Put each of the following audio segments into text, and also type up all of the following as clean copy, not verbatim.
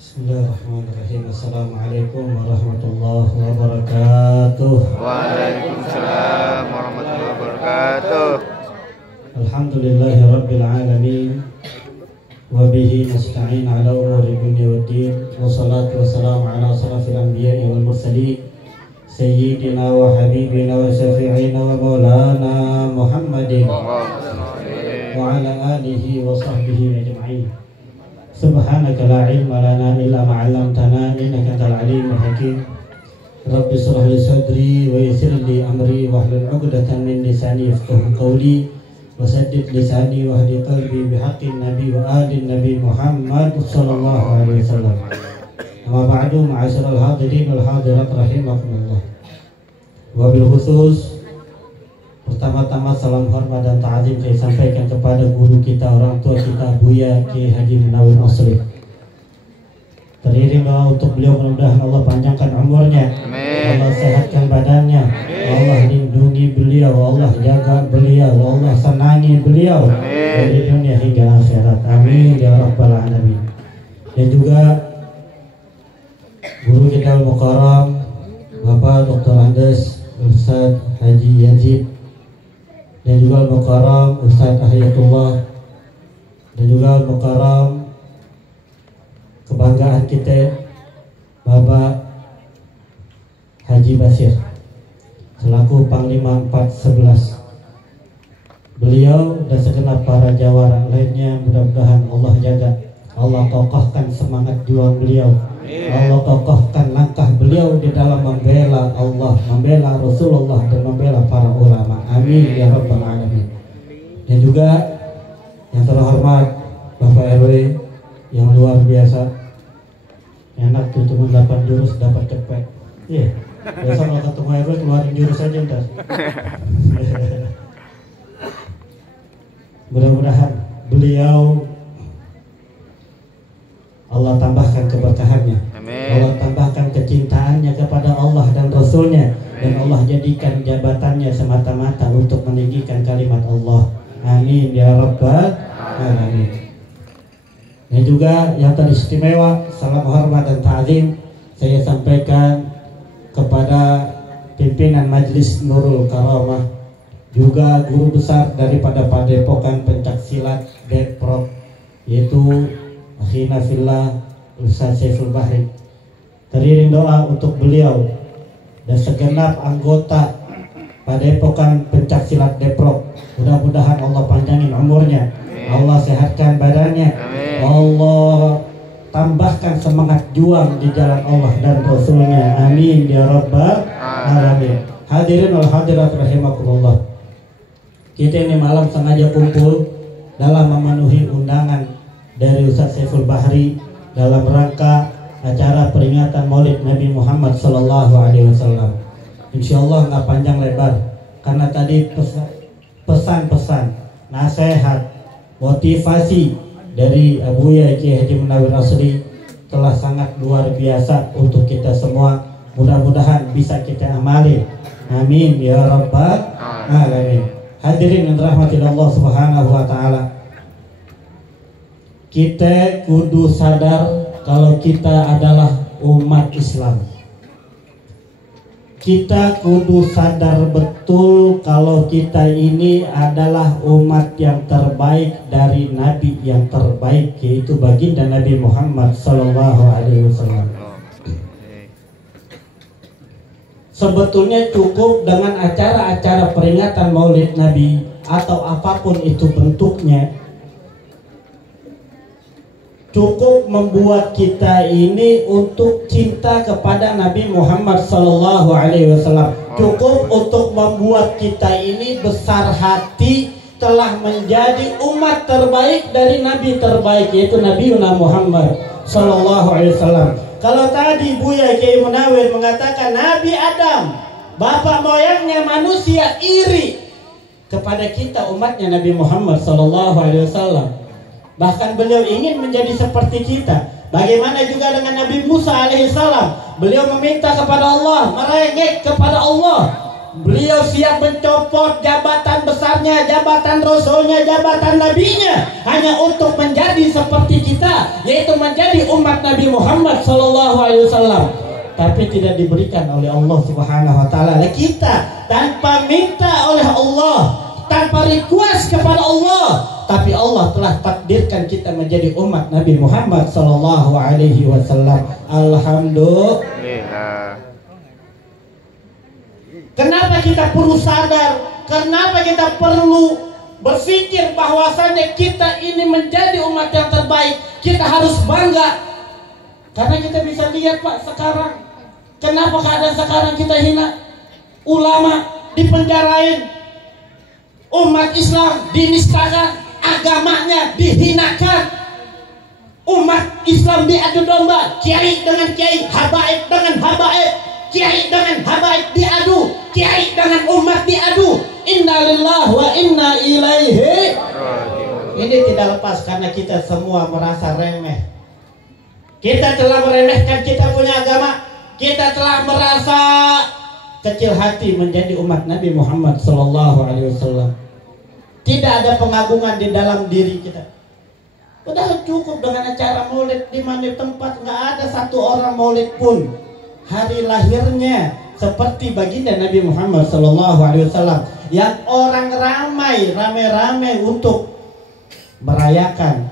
Bismillahirrahmanirrahim. Assalamualaikum warahmatullahi wabarakatuh. Waalaikumsalam warahmatullahi wabarakatuh. Alhamdulillahi rabbil alamin. Wabihi nasta'in ala umuri dunya waddin. Wassalatu wassalamu ala asrafil anbiya'i wal mursalin Sayyidina wa habibina wa syafi'ina wa maulana Muhammadin wa ala alihi wa sahbihi ajma'in. Subhanaka la ilma lana illa ma 'allamtana innaka antal alimul hakim. Rabbi shrah li sadri wa yassir li amri wahlul 'uqdatam min lisani yafqahu qawli wa saddid lisani wa hdi qalbi bihaqqin nabi wa alin nabi Muhammad sallallahu alaihi wasallam. Amma ba'du, ma'asyiral hadirin wal hadirat rahimakumullah. Wa bil khusus pertama-tama salam hormat dan ta'zim saya sampaikan kepada guru kita, orang tua kita, Buya Kiai Haji Munawwir Asri. Teriring doa untuk beliau, mudah-mudahan Allah panjangkan umurnya, Allah sehatkan badannya, Allah lindungi beliau, Allah jaga beliau, Allah senangi beliau dari dunia hingga akhirat. Amin ya rabbal alamin. Dan juga guru kita al-mukarram Bapak Dr. Andes Ustaz Haji Yazid, dan juga al-mukarram Ustaz Ahiyatullah, dan juga al-mukarram kebanggaan kita Bapak Haji Basir selaku Panglima 411. Beliau dan segenap para jawara lainnya, mudah-mudahan Allah jaga, Allah kokohkan semangat juang beliau, Allah kokohkan langkah beliau di dalam membela Allah, membela Rasulullah, dan membela para ulama. Amin ya rabbal alamin. Dan juga yang terhormat Bapak RW yang luar biasa, enak tuh, cuma 8 jurus dapat cepet. Iya, biasa kalau ketemu RW keluarin jurus aja ntar. Mudah-mudahan beliau Allah tambahkan keberkahannya, Allah tambahkan kecintaannya kepada Allah dan Rasulnya, dan Allah jadikan jabatannya semata-mata untuk meninggikan kalimat Allah. Amin ya rabbal alamin. Dan juga yang teristimewa, salam hormat dan ta'zim saya sampaikan kepada pimpinan Majelis Nurul Karamah, juga guru besar daripada Padepokan Pencaksilat Deprok, yaitu akhina fillah Ustaz Saiful Bahri. Teriring doa untuk beliau dan segenap anggota Padepokan Pencaksilat Deprok, mudah-mudahan Allah panjangin umurnya, Allah sehatkan badannya, Allah tambahkan semangat juang di jalan Allah dan Rasulnya. Amin ya rabbal alamin. Hadirin wal hadirat rahimakumullah. Kita ini malam sengaja kumpul dalam memenuhi undangan dari Ustaz Saiful Bahri dalam rangka acara peringatan Maulid Nabi Muhammad sallallahu alaihi wasallam. Insyaallah nggak panjang lebar, karena tadi pesan-pesan, nasihat, motivasi dari Buya Kiai Haji Munawwir Asri telah sangat luar biasa untuk kita semua. Mudah-mudahan bisa kita amali. Amin ya rabbal alamin. Hadirin yang dirahmati Allah Subhanahu wa taala, kita kudu sadar kalau kita adalah umat Islam. Kita kudu sadar betul kalau kita ini adalah umat yang terbaik dari Nabi yang terbaik, yaitu baginda Nabi Muhammad sallallahu alaihi wasallam. Sebetulnya cukup dengan acara-acara peringatan Maulid Nabi atau apapun itu bentuknya, cukup membuat kita ini untuk cinta kepada Nabi Muhammad sallallahu alaihi wasallam. Cukup untuk membuat kita ini besar hati telah menjadi umat terbaik dari Nabi terbaik, yaitu Nabi Muhammad sallallahu alaihi wasallam. Kalau tadi Buya Kiai Munawwir mengatakan Nabi Adam, bapak moyangnya manusia, iri kepada kita umatnya Nabi Muhammad sallallahu alaihi wasallam. Bahkan beliau ingin menjadi seperti kita. Bagaimana juga dengan Nabi Musa alaihissalam, beliau meminta kepada Allah, merengek kepada Allah, Beliau siap mencopot jabatan besarnya, jabatan rasulnya, jabatan nabinya, hanya untuk menjadi seperti kita, yaitu menjadi umat Nabi Muhammad SAW. Tapi tidak diberikan oleh Allah Subhanahu wa taala. Kita tanpa minta oleh Allah, tanpa request kepada Allah, tapi Allah telah takdirkan kita menjadi umat Nabi Muhammad SAW. Alhamdulillah. Kenapa kita perlu sadar? Kenapa kita perlu berpikir bahwasannya kita ini menjadi umat yang terbaik? Kita harus bangga. Karena kita bisa lihat Pak sekarang, kenapa keadaan sekarang kita hina? Ulama dipenjarain, umat Islam dinistakan, agamanya dihinakan, umat Islam diadu domba, kiai dengan kiai, habaib dengan habaib, kiai dengan habaib diadu, kiai dengan umat diadu. Innalillahi wa inna ilaihi raji'un. Ini tidak lepas karena kita semua merasa remeh. Kita telah meremehkan kita punya agama. Kita telah merasa kecil hati menjadi umat Nabi Muhammad SAW. Tidak ada pengagungan di dalam diri kita. Padahal cukup dengan acara maulid di mana tempat, nggak ada satu orang maulid pun hari lahirnya seperti baginda Nabi Muhammad SAW, yang orang ramai-ramai untuk merayakan,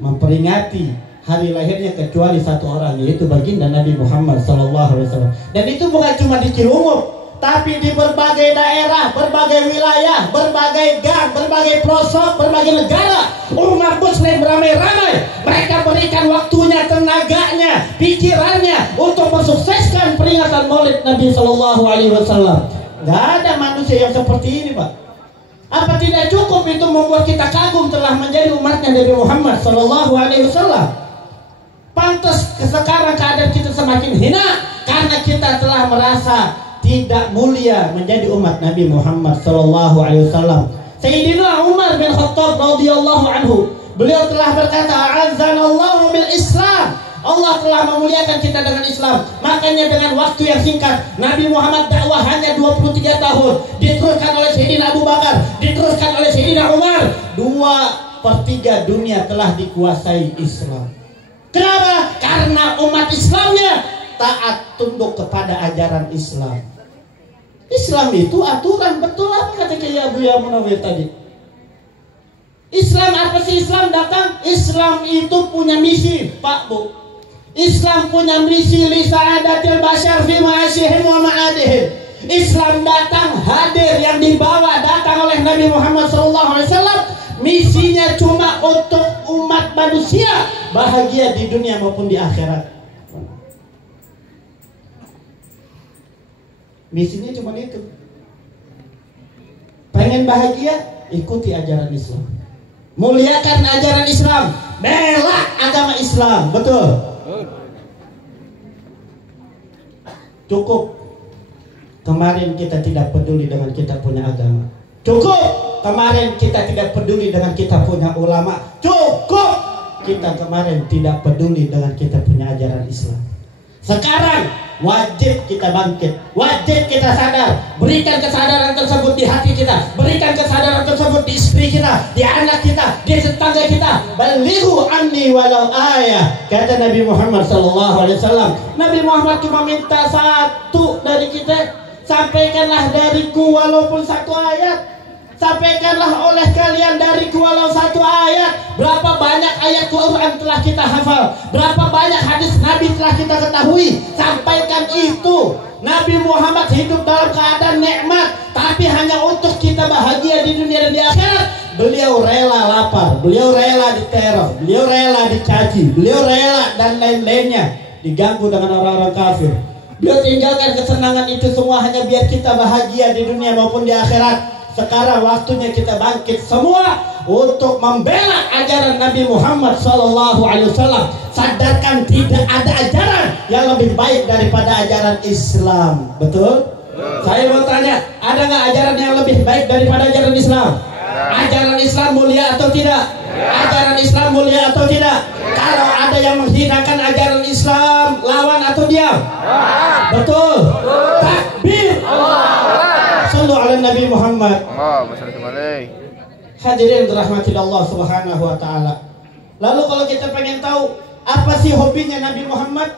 memperingati hari lahirnya kecuali satu orang, yaitu baginda Nabi Muhammad SAW. Dan itu bukan cuma di Cilunguk, tapi di berbagai daerah, berbagai wilayah, berbagai gang, berbagai pelosok, berbagai negara, umat muslim ramai-ramai mereka berikan waktunya, tenaganya, pikirannya untuk mensukseskan peringatan Maulid Nabi SAW. Gak ada manusia yang seperti ini, Pak. Apa tidak cukup itu membuat kita kagum telah menjadi umatnya Nabi Muhammad SAW? Pantas sekarang keadaan kita semakin hina karena kita telah merasa tidak mulia menjadi umat Nabi Muhammad SAW. Sayyidina Umar bin Khattab radhiyallahu anhu, beliau telah berkata, "A'azzanallahu bil Islam." Allah telah memuliakan kita dengan Islam. Makanya dengan waktu yang singkat, Nabi Muhammad dakwah hanya 23 tahun, diteruskan oleh Sayyidina Abu Bakar, diteruskan oleh Sayyidina Umar. 2/3 dunia telah dikuasai Islam. Kenapa? Karena umat Islamnya taat tunduk kepada ajaran Islam. Islam itu aturan, betul apa kata Kiai Abu Ya Munawir tadi? Islam apa sih? Islam datang, Islam itu punya misi, Pak Bu. Islam punya misi li sa'adatil basyar fi ma'asyihim wa ma'adihim. Islam datang hadir, yang dibawa datang oleh Nabi Muhammad SAW. Misinya cuma untuk umat manusia bahagia di dunia maupun di akhirat. Misinya cuma itu. Pengen bahagia, ikuti ajaran Islam. Muliakan ajaran Islam, bela agama Islam, betul. Cukup kemarin kita tidak peduli dengan kita punya agama. Cukup kemarin kita tidak peduli dengan kita punya ulama. Cukup kita kemarin tidak peduli dengan kita punya ajaran Islam. Sekarang wajib kita bangkit, wajib kita sadar. Berikan kesadaran tersebut di hati kita, berikan kesadaran tersebut di istri kita, di anak kita, di tetangga kita. Balighu anni walau ayah, kata Nabi Muhammad SAW. Nabi Muhammad cuma minta satu dari kita, sampaikanlah dariku walaupun satu ayat. Sampaikanlah oleh kalian dariku walau satu ayat. Berapa banyak ayat Quran telah kita hafal, berapa banyak hadis Nabi telah kita ketahui. Sampaikan itu. Nabi Muhammad hidup dalam keadaan nikmat, tapi hanya untuk kita bahagia di dunia dan di akhirat. Beliau rela lapar, beliau rela diteror, beliau rela dicaci, beliau rela dan lain-lainnya diganggu dengan orang-orang kafir. Beliau tinggalkan kesenangan itu semua hanya biar kita bahagia di dunia maupun di akhirat. Sekarang waktunya kita bangkit semua untuk membela ajaran Nabi Muhammad SAW. Sadarkan tidak ada ajaran yang lebih baik daripada ajaran Islam. Betul? Saya mau tanya, ada nggak ajaran yang lebih baik daripada ajaran Islam? Ajaran Islam mulia atau tidak? Ajaran Islam mulia atau tidak? Kalau ada yang menghinakan ajaran Islam, lawan atau diam? Betul? Takbir! Nabi Muhammad. Allahumma shalli alaihi. Hadirin dirahmati Allah Subhanahu wa taala. Lalu kalau kita pengen tahu apa sih hobinya Nabi Muhammad?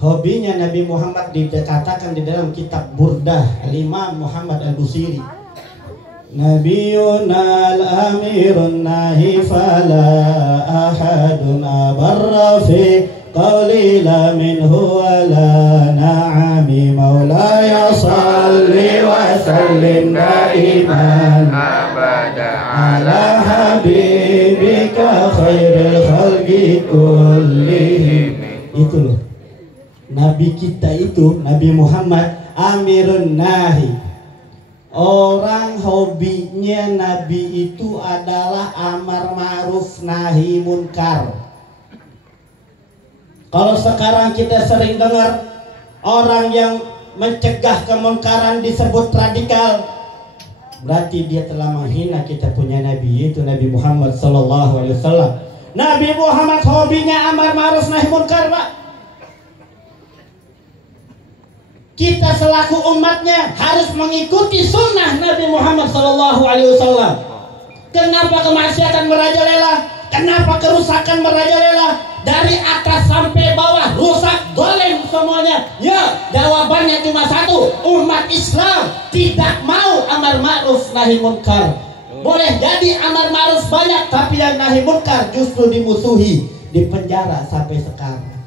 Hobinya Nabi Muhammad dikatakan di dalam kitab Burdah Al-Imam Muhammad Al-Busiri. Nabiyuna al-amirun nahi fala ahadun abarra fi qawli la minhu wa la na'ami maulaya salli wa sallim daiman Abada ala habibika khairil khalqi kullihim. Itu loh, Nabi kita itu, Nabi Muhammad Amirun Nahi. Orang hobinya Nabi itu adalah amar ma'ruf nahi munkar. Kalau sekarang kita sering dengar orang yang mencegah kemunkaran disebut radikal, berarti dia telah menghina kita punya Nabi, itu Nabi Muhammad sallallahu alaihi wasallam. Nabi Muhammad hobinya amar ma'ruf nahi munkar, Pak. Kita selaku umatnya harus mengikuti sunnah Nabi Muhammad sallallahu alaihi wasallam. Kenapa kemaksiatan merajalela? Kenapa kerusakan merajalela? Dari atas sampai bawah rusak, golem semuanya. Ya, jawabannya cuma satu. Umat Islam tidak mau amar ma'ruf nahi munkar. Boleh jadi amar ma'ruf banyak, tapi yang nahi munkar justru dimusuhi, dipenjara sampai sekarang.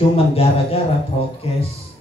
Cuman gara-gara prokes.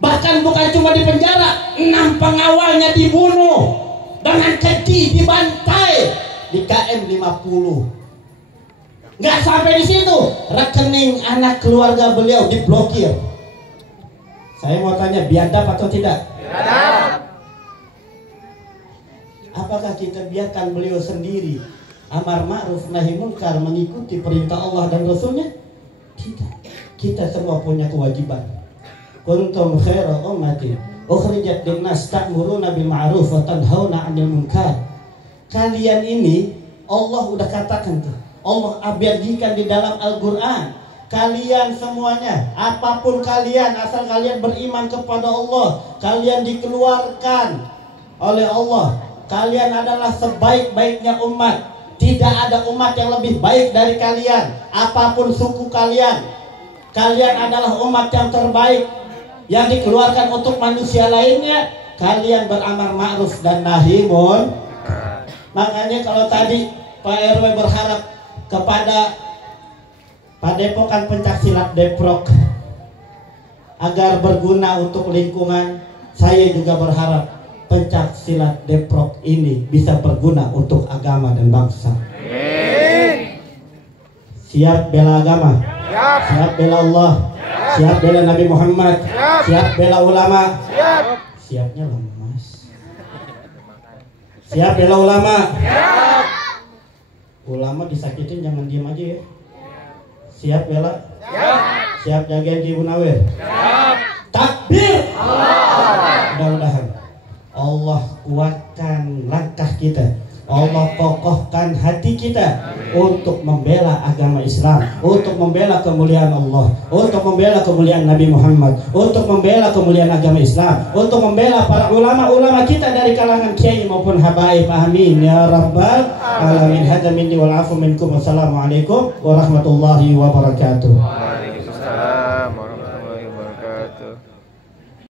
Bahkan bukan cuma di penjara, 6 pengawalnya dibunuh dengan keji, dibantai di KM 50. Nggak sampai di situ, rekening anak keluarga beliau diblokir. Saya mau tanya, biadab atau tidak? Biadab. Apakah kita biarkan beliau sendiri amar ma'ruf nahi munkar mengikuti perintah Allah dan Rasulnya? Tidak. Kita semua punya kewajiban. Kuntum khaira ummatin ukhrijat linnas ta'muruna bil ma'ruf wa tanhauna 'anil munkar. Kalian ini Allah udah katakan tuh. Allah abadikan di dalam Al-Qur'an. Kalian semuanya, apapun kalian, asal kalian beriman kepada Allah, kalian dikeluarkan oleh Allah. Kalian adalah sebaik-baiknya umat. Tidak ada umat yang lebih baik dari kalian. Apapun suku kalian, kalian adalah umat yang terbaik, yang dikeluarkan untuk manusia lainnya. Kalian beramar ma'ruf dan nahi munkar. Makanya kalau tadi Pak RW berharap kepada Padepokan Pencaksilat Deprok agar berguna untuk lingkungan, saya juga berharap Pencaksilat Deprok ini bisa berguna untuk agama dan bangsa. Siap bela agama? Siap bela Allah? Siap bela Nabi Muhammad? Siap bela ulama? Siapnya lemas. Siap bela ulama? Ulama disakitin jangan diam aja ya. Siap bela? Siap jagain Ibu Nawir? Takbir! Mudah-mudahan Allah kuatkan langkah kita, Allah kokohkan hati kita untuk membela agama Islam, untuk membela kemuliaan Allah, untuk membela kemuliaan Nabi Muhammad, untuk membela kemuliaan agama Islam, untuk membela para ulama-ulama kita dari kalangan kiai maupun habaib. Amin ya rabbal alamin. Hadza minni wal afu minkum. Wassalamualaikum warahmatullahi wabarakatuh.